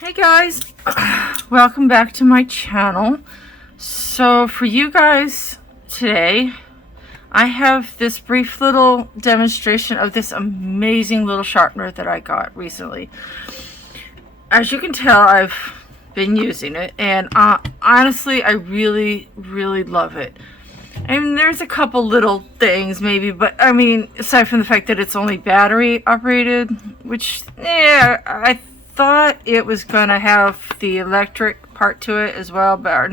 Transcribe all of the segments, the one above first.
Hey guys, welcome back to my channel. So for you guys today, I have this brief little demonstration of this amazing little sharpener that I got recently. As you can tell, I've been using it, and honestly, I really love it. I mean, there's a couple little things maybe, but I mean, aside from the fact that it's only battery operated, which, yeah, I thought it was gonna have the electric part to it as well, but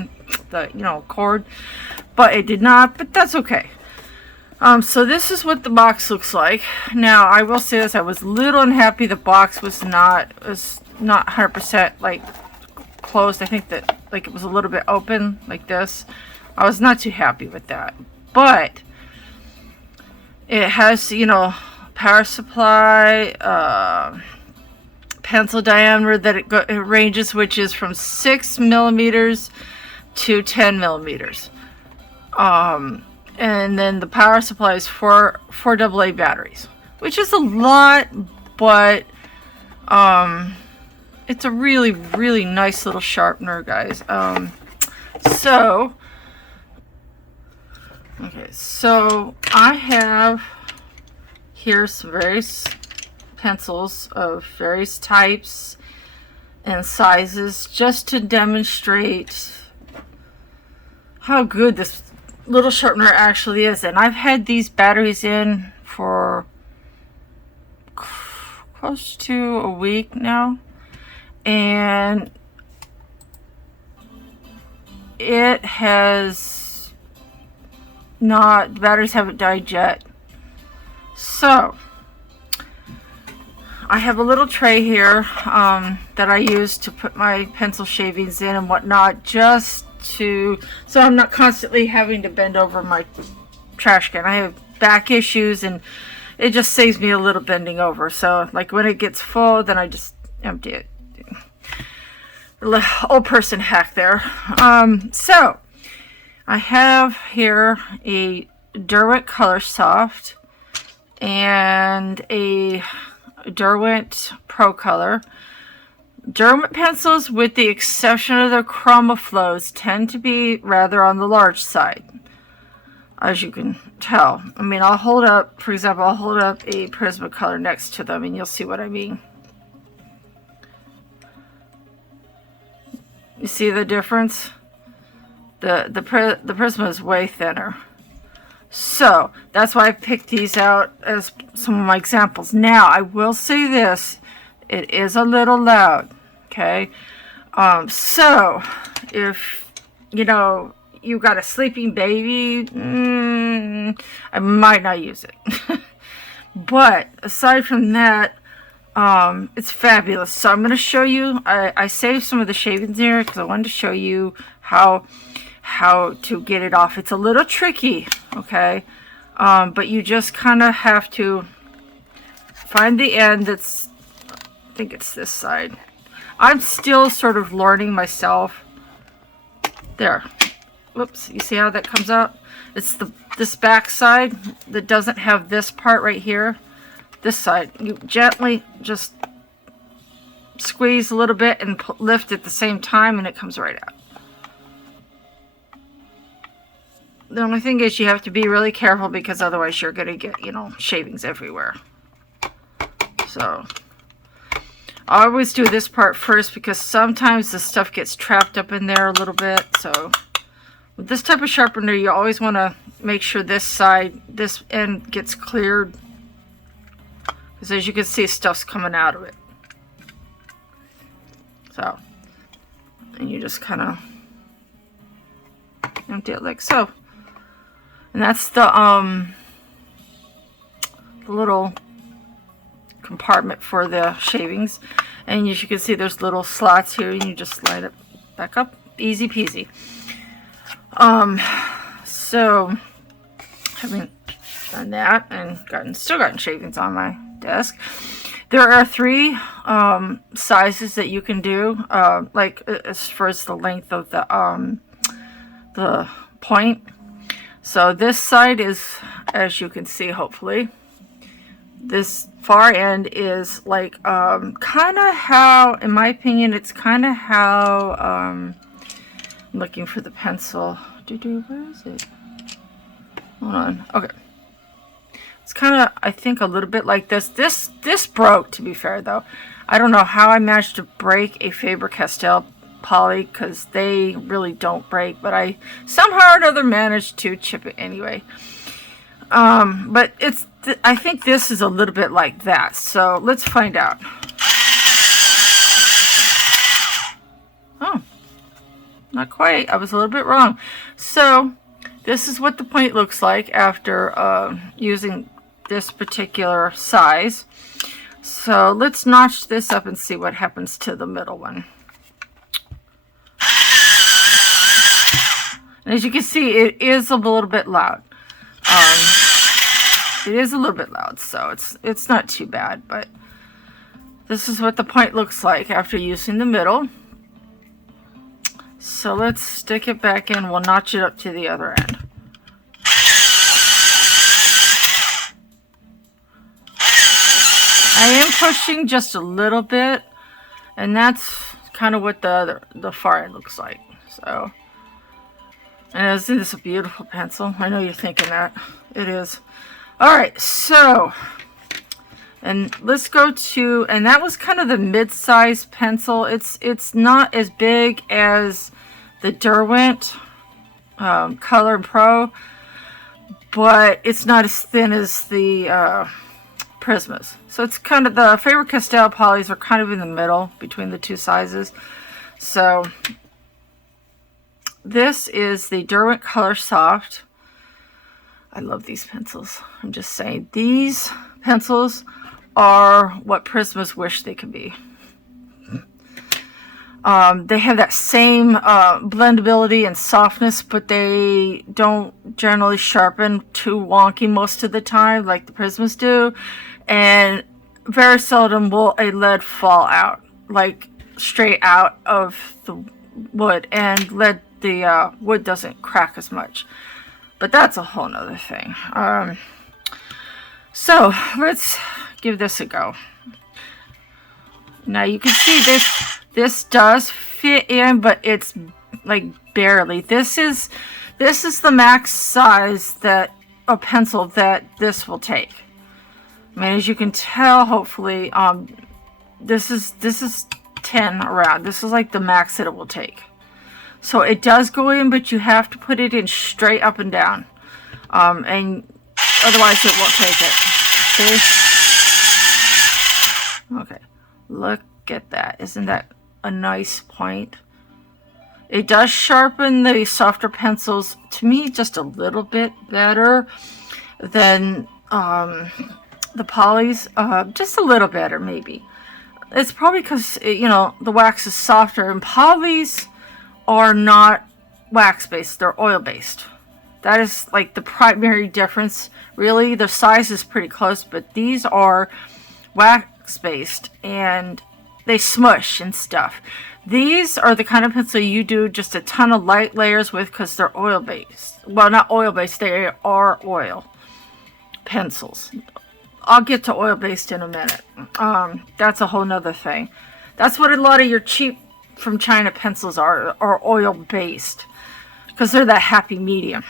the cord, but it did not. But that's okay. So this is what the box looks like. Now, I will say this: I was a little unhappy the box was not 100% like closed. I think that like it was a little bit open like this. I was not too happy with that, but it has, power supply, pencil diameter that it ranges, which is from 6 millimeters to 10 millimeters. And then the power supply is four AA batteries, which is a lot, but it's a really nice little sharpener, guys. So I have here some various pencils of various types and sizes just to demonstrate how good this little sharpener actually is. And I've had these batteries in for close to a week now, and it has the batteries haven't died yet. So I have a little tray here that I use to put my pencil shavings in and whatnot, so I'm not constantly having to bend over my trash can. I have back issues, and it just saves me a little bending over. So like when it gets full, then I just empty it. Old person hack there. So I have here a Derwent Color Soft and a Derwent Pro Color. Derwent pencils, with the exception of the chroma flows, tend to be rather on the large side, as you can tell. I mean, I'll hold up a Prismacolor next to them, and you'll see what I mean. You see the difference? The Prisma is way thinner. So that's why I picked these out as some of my examples. Now, I will say this: it is a little loud, okay? So if you got a sleeping baby, I might not use it. But aside from that, it's fabulous. So I'm going to show you. I saved some of the shavings here because I wanted to show you how to get it off. It's a little tricky, okay? But you just kind of have to find the end that's, I think it's this side. I'm still sort of learning myself. There. Whoops, you see how that comes out? It's this back side that doesn't have this part right here. This side. You gently just squeeze a little bit and lift at the same time, and it comes right out. The only thing is you have to be really careful, because otherwise you're going to get, shavings everywhere. So I always do this part first, because sometimes the stuff gets trapped up in there a little bit. So with this type of sharpener, you always want to make sure this end gets cleared, because as you can see, stuff's coming out of it. So, and you just kind of empty it like so. And that's the little compartment for the shavings. And as you can see, there's little slots here, and you just slide it back up. Easy peasy. So having done that and still gotten shavings on my desk, there are 3 sizes that you can do, like as far as the length of the point. So this side is, as you can see, hopefully, this far end is like kind of how, in my opinion, it's kind of how I'm looking for the pencil. Where is it? Hold on. Okay. It's kind of, I think, a little bit like this. This broke, to be fair, though. I don't know how I managed to break a Faber-Castell poly, because they really don't break, but I somehow or another managed to chip it anyway. But I think this is a little bit like that. So let's find out. Oh, not quite. I was a little bit wrong. So this is what the point looks like after using this particular size. So let's notch this up and see what happens to the middle one. And as you can see, it is a little bit loud. It is a little bit loud, so it's not too bad. But this is what the point looks like after using the middle. So let's stick it back in. We'll notch it up to the other end. I am pushing just a little bit, and that's kind of what the far end looks like. So, and isn't this a beautiful pencil? I know you're thinking that. It is. All right, so, and let's go to, and that was kind of the mid-size pencil. It's not as big as the Derwent Color Pro, but it's not as thin as the Prismas. So it's kind of, the Faber-Castell polys are kind of in the middle between the two sizes. So this is the Derwent Color Soft. I love these pencils. I'm just saying, these pencils are what Prismas wish they could be. They have that same blendability and softness, but they don't generally sharpen too wonky most of the time like the Prismas do. And very seldom will a lead fall out, like straight out of the wood. And the wood doesn't crack as much. But that's a whole nother thing. So let's give this a go. Now you can see this does fit in, but it's like barely. This is the max size that a pencil that this will take. I mean, as you can tell, hopefully, this is 10 around. This is like the max that it will take. So it does go in, but you have to put it in straight up and down. And otherwise it won't take it. See? Okay. Look at that. Isn't that a nice point? It does sharpen the softer pencils, to me, just a little bit better than the polys. Just a little better, maybe. It's probably because, you know, the wax is softer, and polys are not wax-based, they're oil-based. That is like the primary difference. Really, the size is pretty close, but these are wax-based, and they smush and stuff. These are the kind of pencil you do just a ton of light layers with because they're oil-based. Well, not oil-based, they are oil pencils. I'll get to oil-based in a minute. That's a whole nother thing. That's what a lot of your cheap from China pencils are oil-based because they're that happy medium.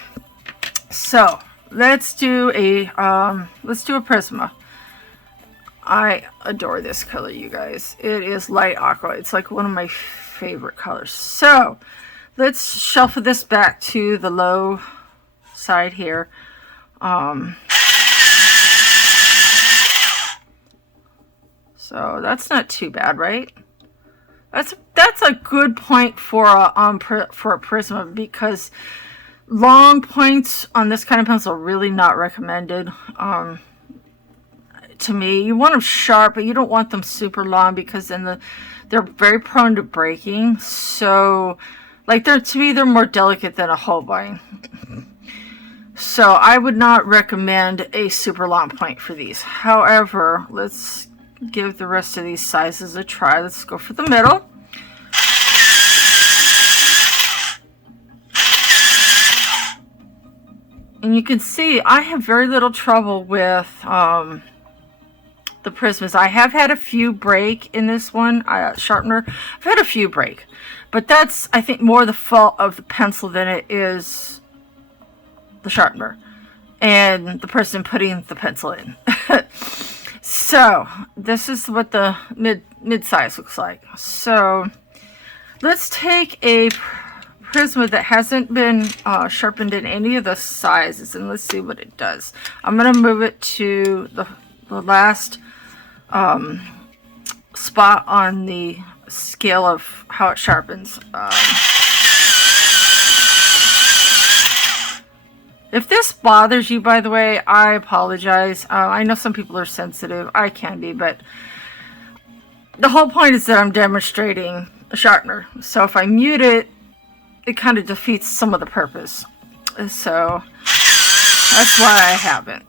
So let's do a Prisma. I adore this color, you guys. It is light aqua. It's like one of my favorite colors. So let's shuffle this back to the low side here. So that's not too bad, right? That's a good point for a Prisma, because long points on this kind of pencil are really not recommended. To me, you want them sharp, but you don't want them super long because then they're very prone to breaking. So, like, to me, they're more delicate than a Holbein. So I would not recommend a super long point for these. However, let's give the rest of these sizes a try. Let's go for the middle. And you can see I have very little trouble with the prisms. I have had a few break in this one, sharpener. I've had a few break, but that's, I think, more the fault of the pencil than it is the sharpener and the person putting the pencil in. So this is what the mid-size looks like. So let's take a Prisma that hasn't been sharpened in any of the sizes, and let's see what it does. I'm going to move it to the last spot on the scale of how it sharpens. If this bothers you, by the way, I apologize. I know some people are sensitive. I can be, but the whole point is that I'm demonstrating a sharpener. So if I mute it, it kind of defeats some of the purpose. So that's why I haven't.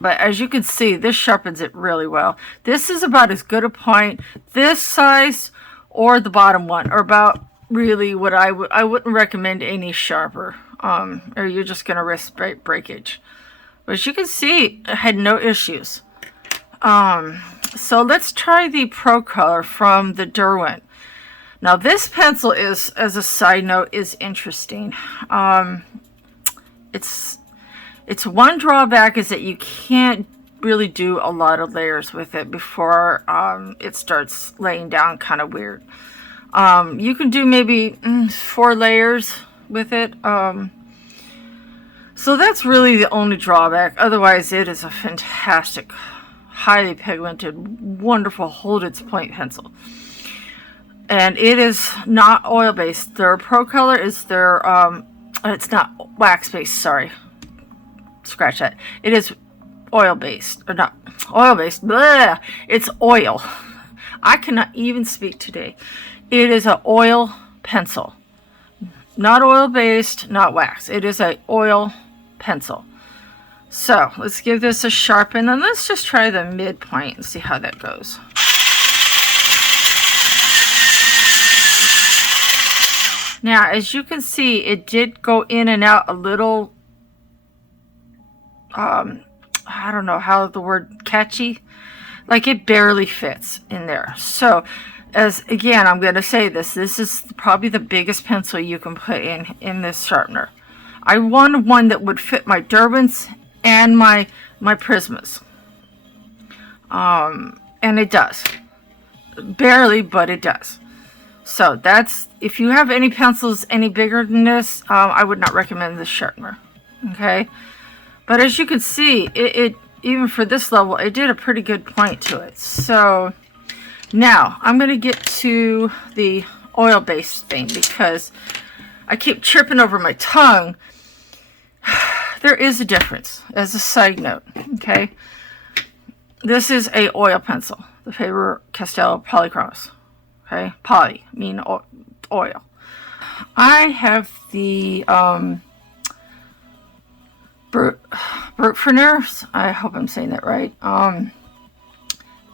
But as you can see, this sharpens it really well. This is about as good a point, this size or the bottom one, or about really what I wouldn't recommend any sharper. Or you're just going to risk breakage. But as you can see, I had no issues. So let's try the Pro Color from the Derwent. Now this pencil is, as a side note, is interesting. It's one drawback is that you can't really do a lot of layers with it before it starts laying down kind of weird. You can do maybe 4 layers with it. So that's really the only drawback. Otherwise, it is a fantastic, highly pigmented, wonderful hold its point pencil. And it is not oil based. Their Pro Color is their it's not wax based, sorry. Scratch that. It is oil based, or not oil based. Blah. It's oil. I cannot even speak today. It is an oil pencil. Not oil based, not wax. It is an oil pencil. So let's give this a sharpen, and let's just try the midpoint and see how that goes. Now, as you can see, it did go in and out a little, I don't know how the word catchy, like it barely fits in there. So, as again, I'm going to say this is probably the biggest pencil you can put in this sharpener. I wanted one that would fit my Derwents and my Prismas. And it does. Barely, but it does. So that's, if you have any pencils any bigger than this, I would not recommend this sharpener. Okay? But as you can see, it even for this level, it did a pretty good point to it. So now I'm going to get to the oil-based thing because I keep tripping over my tongue. There is a difference, as a side note. Okay? This is a oil pencil, the Faber-Castell Polychromos. Okay, poly, mean oil. I have the Sharpeners. I hope I'm saying that right.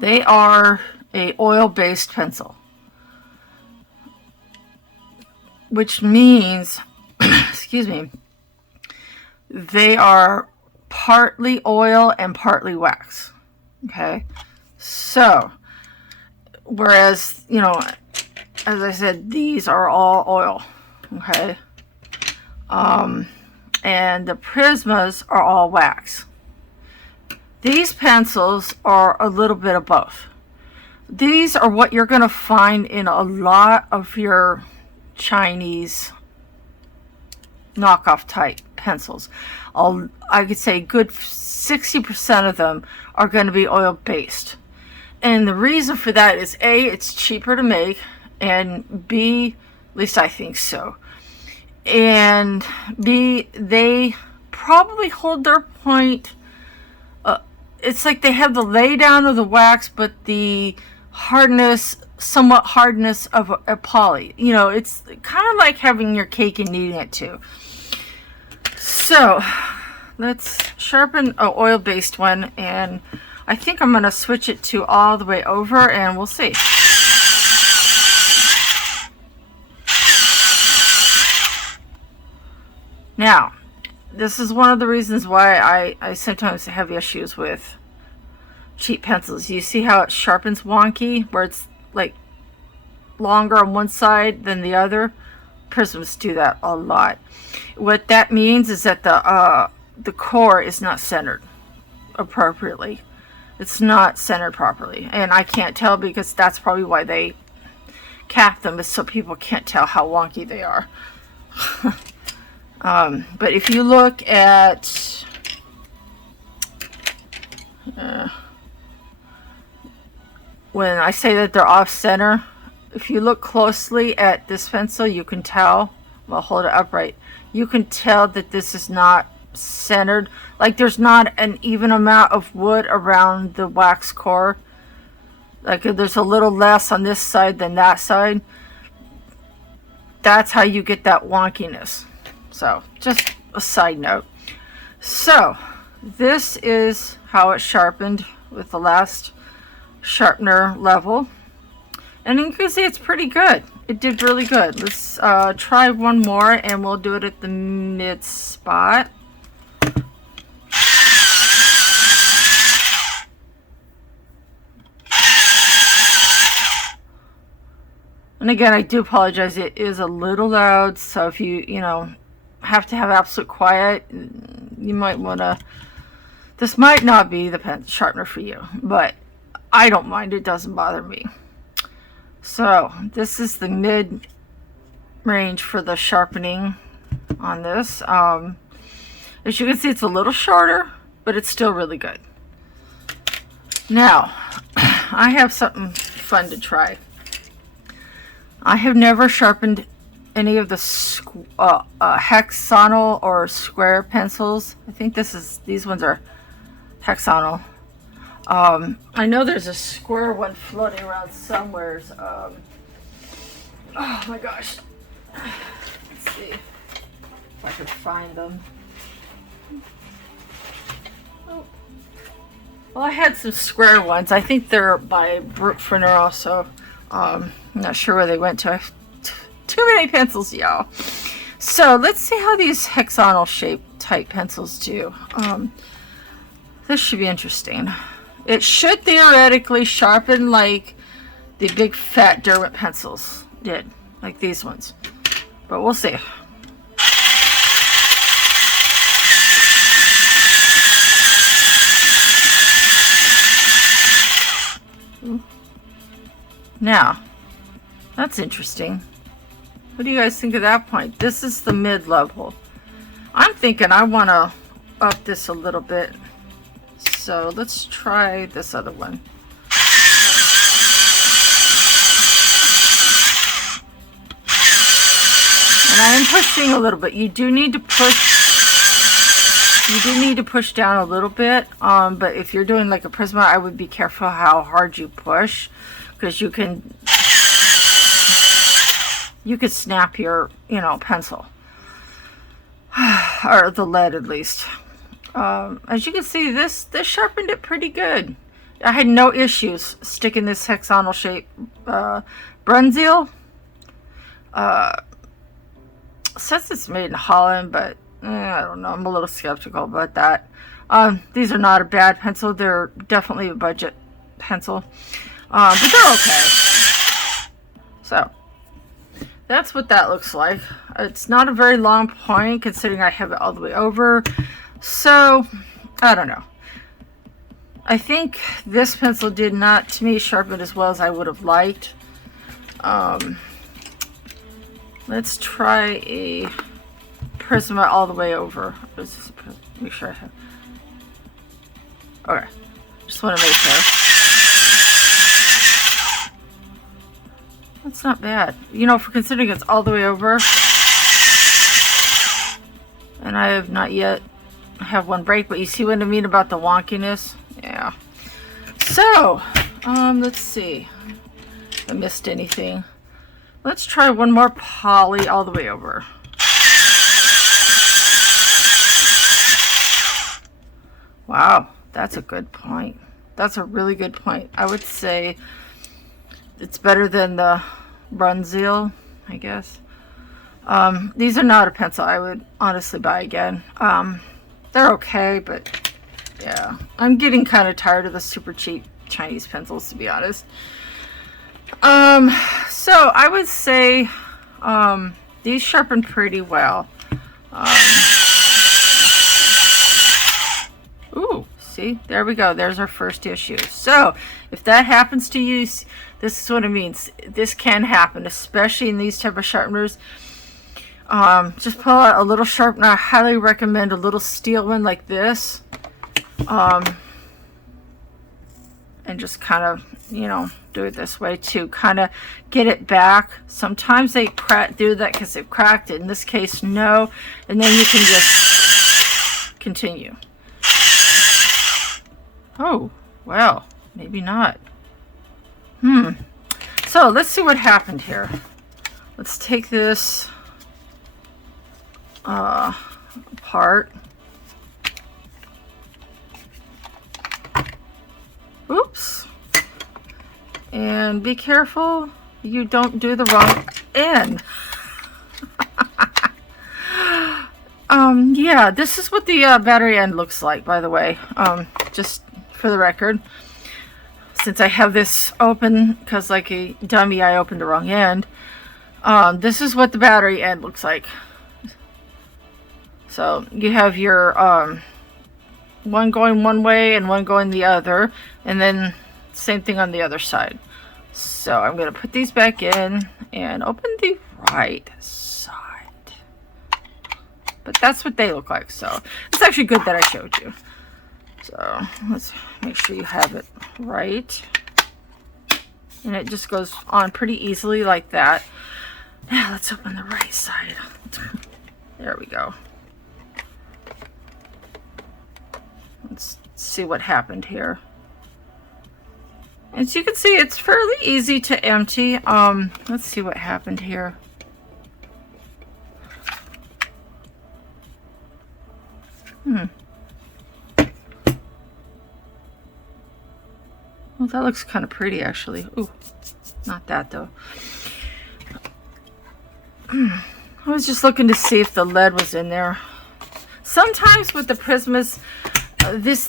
They are a oil-based pencil, which means, excuse me, they are partly oil and partly wax. Okay, so whereas, you know, as I said, these are all oil. Okay, and the Prismas are all wax. These pencils are a little bit of both. These are what you're going to find in a lot of your Chinese knockoff type pencils. I could say good 60% of them are going to be oil based. And the reason for that is A, it's cheaper to make, and B, at least I think so, and B, they probably hold their point. It's like they have the lay down of the wax, but the hardness, somewhat hardness of a poly. You know, it's kind of like having your cake and eating it too. So let's sharpen an oil-based one, and I think I'm going to switch it to all the way over, and we'll see. Now, this is one of the reasons why I sometimes have issues with cheap pencils. You see how it sharpens wonky, where it's like longer on one side than the other? Prisms do that a lot. What that means is that the core is not centered appropriately. It's not centered properly, and I can't tell because that's probably why they cap them, is so people can't tell how wonky they are. But if you look at when I say that they're off center, if you look closely at this pencil, you can tell. Well, hold it upright. You can tell that this is not centered. Like there's not an even amount of wood around the wax core. Like there's a little less on this side than that side. That's how you get that wonkiness. So, just a side note. So, this is how it sharpened with the last sharpener level. And you can see it's pretty good. It did really good. Let's try one more and we'll do it at the mid spot. And again, I do apologize. It is a little loud, so if you have to have absolute quiet, you might want to. This might not be the pen sharpener for you, but I don't mind. It doesn't bother me. So this is the mid range for the sharpening on this. As you can see, it's a little shorter, but it's still really good. Now, I have something fun to try. I have never sharpened any of the hexagonal or square pencils. I think these ones are hexagonal. I know there's a square one floating around somewhere. Oh my gosh. Let's see if I can find them. Oh. Well, I had some square ones. I think they're by Sharpener also. I'm not sure where they went to. I have too many pencils, y'all. So let's see how these hexagonal shaped type pencils do. This should be interesting. It should theoretically sharpen like the big fat Derwent pencils did, like these ones. But we'll see. Now, that's interesting. What do you guys think of that point? This is the mid-level. I'm thinking I want to up this a little bit. So let's try this other one. And I am pushing a little bit. You do need to push. You do need to push down a little bit. But if you're doing like a Prisma, I would be careful how hard you push, because you could snap your pencil or the lead at least. As you can see, this sharpened it pretty good. I had no issues sticking this hexagonal shape Brunzil. Says it's made in Holland, but I don't know. I'm a little skeptical about that. These are not a bad pencil. They're definitely a budget pencil, but they're okay. So that's what that looks like. It's not a very long point considering I have it all the way over. So, I don't know. I think this pencil did not, to me, sharpen as well as I would have liked. Let's try a Prisma all the way over. Let's just make sure I have. Okay. Just want to make sure. That's not bad. For considering it's all the way over. And I have not yet have one break, but you see what I mean about the wonkiness? Yeah. So, let's see. If I missed anything. Let's try one more poly all the way over. Wow, that's a good point. That's a really good point. I would say it's better than the Brunzil, I guess. These are not a pencil I would honestly buy again. They're okay, but Yeah, I'm getting kind of tired of the super cheap Chinese pencils, to be honest. So I would say these sharpen pretty well. Ooh, see, there we go. There's our first issue. So if that happens to you, this is what it means. This can happen, especially in these type of sharpeners. Just pull out a little sharpener. I highly recommend a little steel one like this. And just kind of, you know, do it this way to kind of get it back. Sometimes they do that because they've cracked it. In this case, no. And then you can just continue. Oh, well, maybe not. So let's see what happened here. Let's take this apart. Oops. And be careful you don't do the wrong end. Yeah, this is what the battery end looks like, by the way. Just for the record. Since I have this open, because like a dummy, I opened the wrong end. This is what the battery end looks like. So you have your one going one way and one going the other, and then same thing on the other side. So I'm going to put these back in and open the right side. But that's what they look like. So it's actually good that I showed you. So let's make sure you have it right. And it just goes on pretty easily like that. Now let's open the right side. There we go. Let's see what happened here. As you can see, it's fairly easy to empty. Let's see what happened here. Well, that looks kind of pretty, actually. Ooh, not that, though. I was just looking to see if the lead was in there. Sometimes with the Prismas,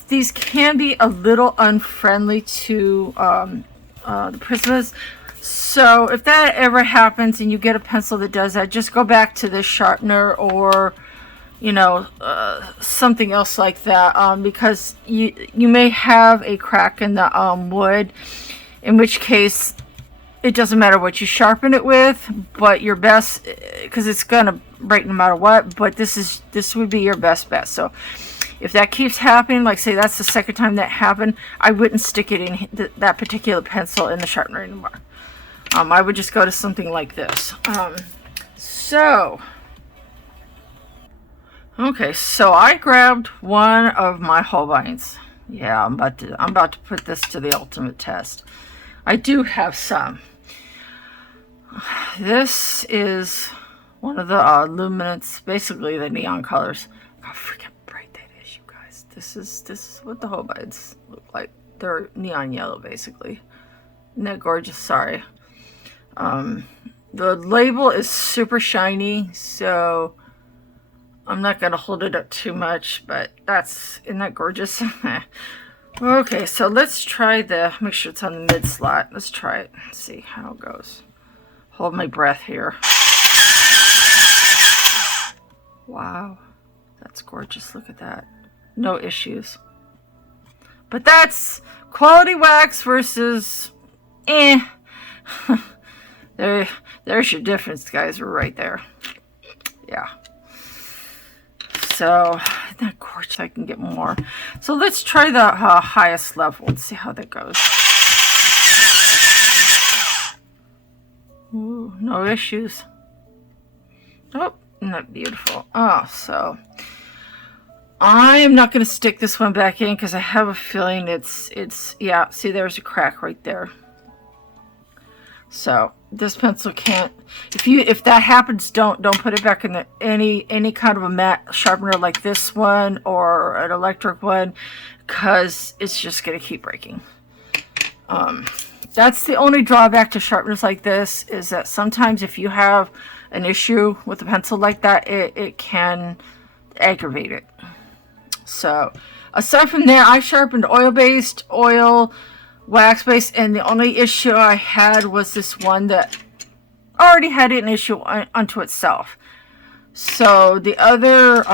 these can be a little unfriendly to the Prismas. So if that ever happens and you get a pencil that does that, just go back to this sharpener or, you know, something else like that, because you may have a crack in the wood, in which case it doesn't matter what you sharpen it with, but your best, because it's gonna break no matter what, but this would be your best bet. So if that keeps happening, like say that's the second time that happened, I wouldn't stick it in that particular pencil in the sharpener anymore. I would just go to something like this. Okay, so I grabbed one of my Holbeins. Yeah, I'm about to put this to the ultimate test. I do have some. This is one of the luminance, basically the neon colors. How freaking bright that is, you guys. This is what the Holbeins look like. They're neon yellow, basically. Isn't that gorgeous? Sorry. The label is super shiny, so I'm not going to hold it up too much, but isn't that gorgeous? Okay, so let's try make sure it's on the mid slot. Let's try it. See how it goes. Hold my breath here. Wow, that's gorgeous. Look at that. No issues. But that's quality wax versus There's your difference, guys. We're right there. Yeah. So, that gorgeous. I can get more. So let's try the highest level and see how that goes. Ooh, no issues. Oh, isn't that beautiful? Oh, so I am not going to stick this one back in because I have a feeling yeah, see, there's a crack right there. So this pencil can't, if that happens, don't put it back in any kind of a matte sharpener like this one or an electric one, because it's just going to keep breaking. That's the only drawback to sharpeners like this, is that sometimes if you have an issue with a pencil like that, it can aggravate it. So aside from that, I sharpened oil-based, oil, wax-based, and the only issue I had was this one that already had an issue unto itself. So the other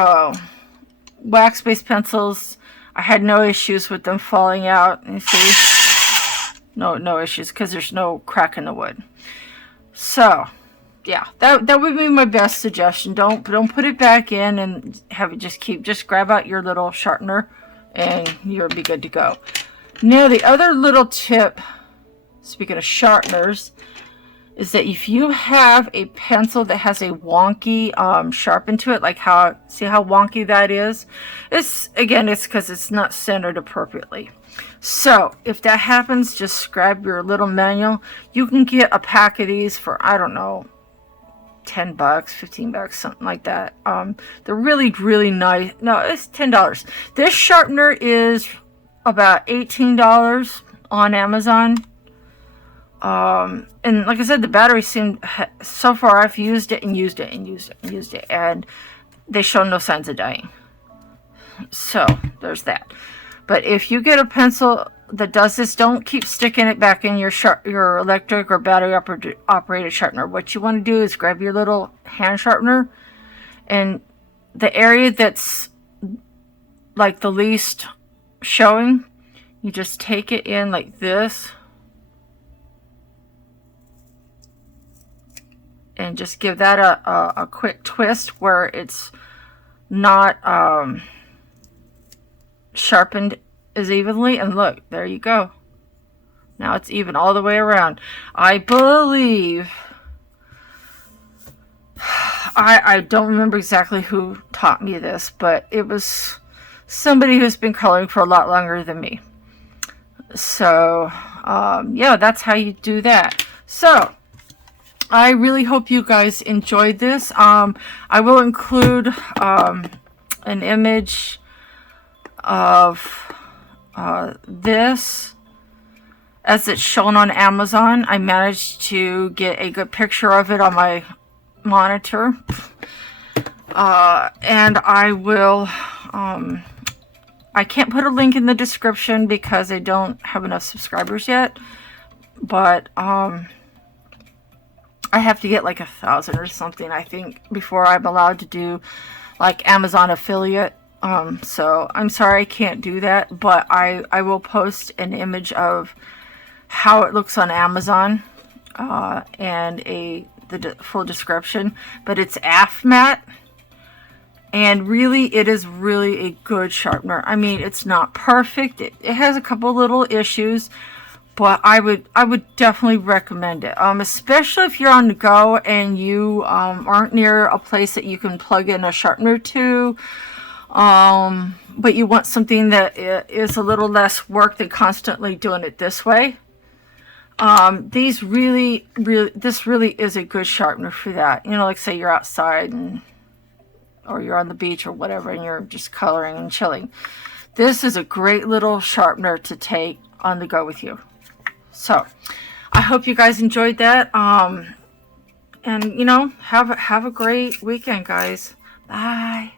wax-based pencils, I had no issues with them falling out. You see, no issues because there's no crack in the wood. So yeah, that would be my best suggestion. Don't put it back in and have it just grab out your little sharpener and you'll be good to go. Now the other little tip, speaking of sharpeners, is that if you have a pencil that has a wonky sharpen to it, like see how wonky that is? It's because it's not centered appropriately. So if that happens, just grab your little manual. You can get a pack of these for, I don't know, $10, $15, something like that. They're really, really nice. No, it's $10. This sharpener is about $18 on Amazon. And like I said, the battery seemed, so far I've used it and used it and used it and used it, and they show no signs of dying. So there's that. But if you get a pencil that does this, don't keep sticking it back in your electric or battery operated sharpener. What you want to do is grab your little hand sharpener, and the area that's like the least showing, you just take it in like this and just give that a quick twist where it's not sharpened as evenly, and look, there you go. Now it's even all the way around. I believe, I don't remember exactly who taught me this, but it was somebody who's been coloring for a lot longer than me. So yeah, that's how you do that. So I really hope you guys enjoyed this. I will include an image of this as it's shown on Amazon. I managed to get a good picture of it on my monitor, and I will I can't put a link in the description because I don't have enough subscribers yet, but I have to get like 1,000 or something, I think, before I'm allowed to do like Amazon affiliate. So I'm sorry I can't do that, but I will post an image of how it looks on Amazon, and the full description. But it's AFMAT, and really it is really a good sharpener. I mean, it's not perfect. It has a couple little issues, but I would definitely recommend it, especially if you're on the go and you aren't near a place that you can plug in a sharpener to. But you want something that is a little less work than constantly doing it this way. This really is a good sharpener for that. You know, like say you're outside or you're on the beach or whatever, and you're just coloring and chilling. This is a great little sharpener to take on the go with you. So I hope you guys enjoyed that. And you know, have a great weekend, guys. Bye.